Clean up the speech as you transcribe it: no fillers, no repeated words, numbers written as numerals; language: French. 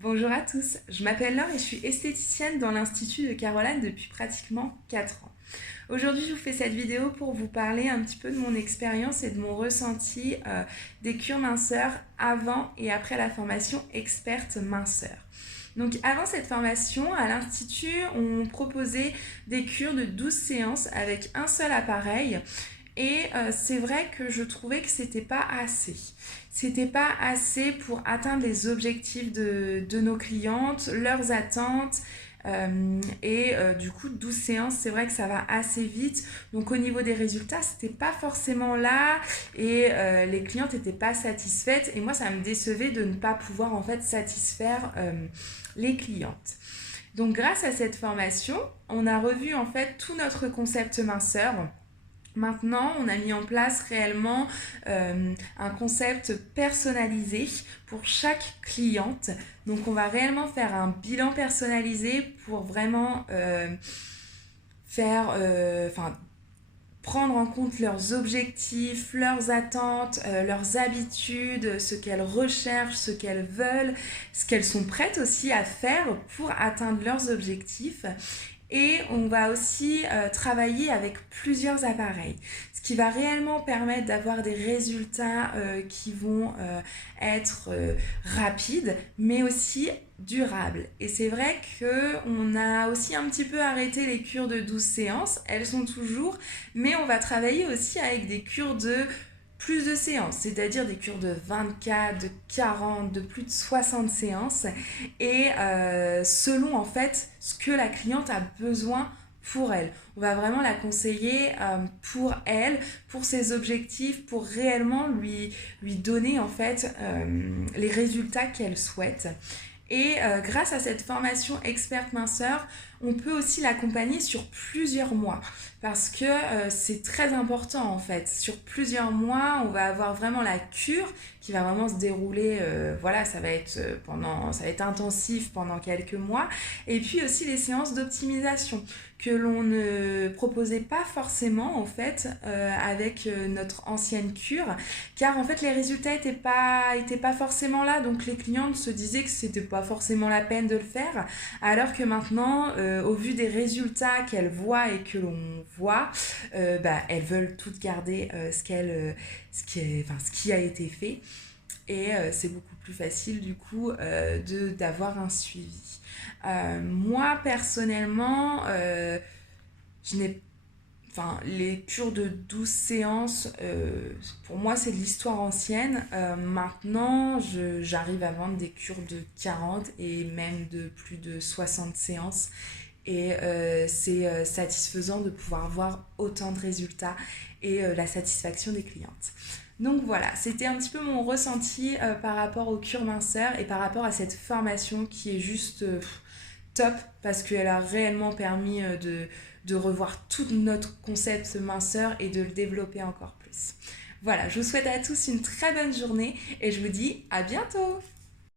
Bonjour à tous, je m'appelle Laure et je suis esthéticienne dans l'Institut de Caroline depuis pratiquement 4 ans. Aujourd'hui, je vous fais cette vidéo pour vous parler un petit peu de mon expérience et de mon ressenti des cures minceur avant et après la formation experte minceur. Donc avant cette formation, à l'Institut, on proposait des cures de 12 séances avec un seul appareil. Et c'est vrai que je trouvais que c'était pas assez. C'était pas assez pour atteindre les objectifs de nos clientes, leurs attentes. Du coup, 12 séances, c'est vrai que ça va assez vite. Donc au niveau des résultats, c'était pas forcément là. Et les clientes n'étaient pas satisfaites. Et moi, ça me décevait de ne pas pouvoir en fait satisfaire les clientes. Donc grâce à cette formation, on a revu en fait tout notre concept minceur. Maintenant, on a mis en place réellement un concept personnalisé pour chaque cliente. Donc, on va réellement faire un bilan personnalisé pour vraiment prendre en compte leurs objectifs, leurs attentes, leurs habitudes, ce qu'elles recherchent, ce qu'elles veulent, ce qu'elles sont prêtes aussi à faire pour atteindre leurs objectifs. Et on va aussi travailler avec plusieurs appareils, ce qui va réellement permettre d'avoir des résultats qui vont être rapides, mais aussi durables. Et c'est vrai qu'on a aussi un petit peu arrêté les cures de 12 séances, elles sont toujours, mais on va travailler aussi avec des cures de plus de séances, c'est-à-dire des cures de 24, de 40, de plus de 60 séances et selon en fait ce que la cliente a besoin pour elle. On va vraiment la conseiller pour elle, pour ses objectifs, pour réellement lui donner en fait les résultats qu'elle souhaite. Et grâce à cette formation experte minceur, on peut aussi l'accompagner sur plusieurs mois parce que c'est très important en fait. Sur plusieurs mois, on va avoir vraiment la cure qui va vraiment se dérouler. Voilà, ça va être ça va être intensif pendant quelques mois. Et puis aussi les séances d'optimisation que l'on ne proposait pas forcément en fait avec notre ancienne cure, car en fait les résultats étaient pas forcément là, donc les clientes se disaient que c'était pas forcément la peine de le faire, alors que maintenant au vu des résultats qu'elles voient et que l'on voit, elles veulent toutes garder ce qui a été fait, et c'est beaucoup plus facile du coup d'avoir un suivi. Moi personnellement, je n'ai les cures de 12 séances, pour moi, c'est de l'histoire ancienne. Maintenant, j'arrive à vendre des cures de 40 et même de plus de 60 séances. Et c'est satisfaisant de pouvoir voir autant de résultats et la satisfaction des clientes. Donc voilà, c'était un petit peu mon ressenti par rapport aux cures minceurs et par rapport à cette formation qui est juste top parce qu'elle a réellement permis de revoir tout notre concept minceur et de le développer encore plus. Voilà, je vous souhaite à tous une très bonne journée et je vous dis à bientôt.